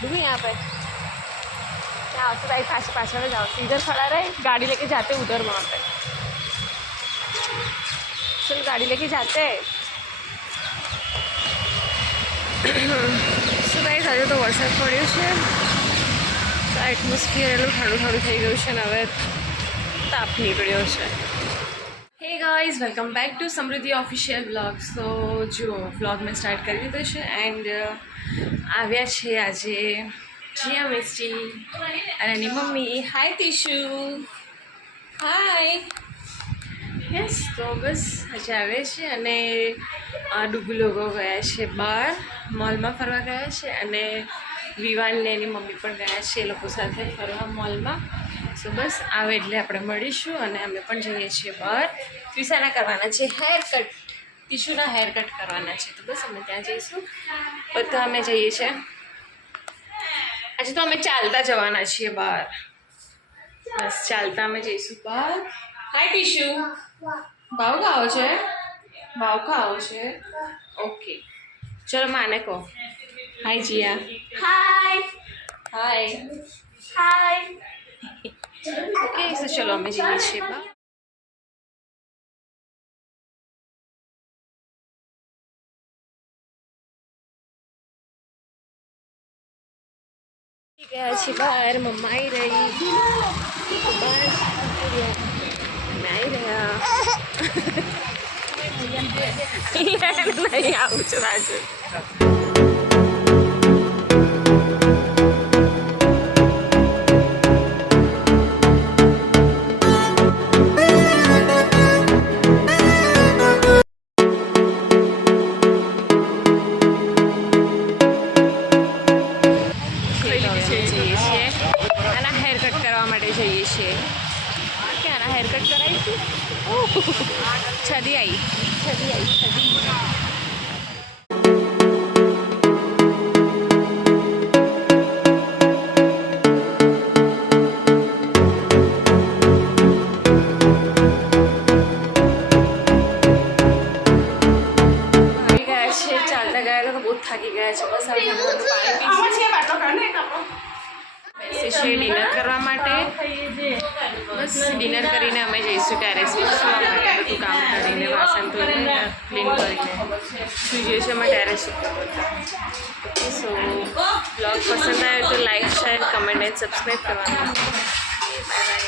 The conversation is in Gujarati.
देखो यहाँ पे यहाँ से भाई पास पास में जाओ, इधर खड़ा रहे, गाड़ी लेके जाते उधर वहाँ पे। चल गाड़ी लेके जाते हैं। सो गाइस આજે તો વરસાદ પડ્યો છે, તો એટમોસ્ફિયર એટલું ઠંડુ ઠંડુ થઈ ગયું છે ને હવે તાપ નીકળ્યો છે. Hey guys, welcome back to સમૃદ્ધિ ઓફિશિયલ વ્લોગ. સો જો વ્લોગ મેં સ્ટાર્ટ કરી દીધો છે એન્ડ આવ્યા છે આજે જીયા મિસ્ટી અને એની મમ્મી. હાય ટીશુ, હાય. યસ, તો બસ આજે આવે છે અને ડુગુ લોકો ગયા છે બહાર મોલમાં ફરવા ગયા છે અને વિવાનને એની મમ્મી પણ ગયા છે એ લોકો સાથે ફરવા મોલમાં. સો બસ આવે એટલે આપણે મળીશું અને અમે પણ જઈએ છીએ બહાર. ટ્વિસાના કરવાના છે હેર કટ, ટીશુના હેર કટ કરવાના છે, તો બસ અમે ત્યાં જઈશું. બધા અમે જઈએ છીએ. આજે તો અમે ચાલતા જવાના છીએ બહાર, બસ ચાલતા અમે જઈશું બહાર. હાય ટીશુ, ભાવ ખાઓ છે? ભાવ ખાઓ છે? ઓકે ચલો માને કહો હાય જીયા. હાય હાય હાય. ઓકે તો ચલો અમે જઈએ છીએ બહાર. ગયા છીએ બહાર, મમ્મા આવી રહી, બસ આવી રહ્યા. નહીં આવું છું રાજુ. છદી આવી, છદી આવી, છદી. ચાલતા ગયા તો બહુ થાકી ગયા છે. બસ ડિનર કરવા માટે. બસ ડિનર કરીને અમે જઈશું ટેરેસ પર સુવા માટે. બધું કામ કરીને વાસણ ધોઈને ક્લીન કરીને સુઈ જઈશું અમે ટેરેસ ઉપર. સો બ્લોગ પસંદ આવે તો like, share, comment and subscribe કરવાનું. Bye by.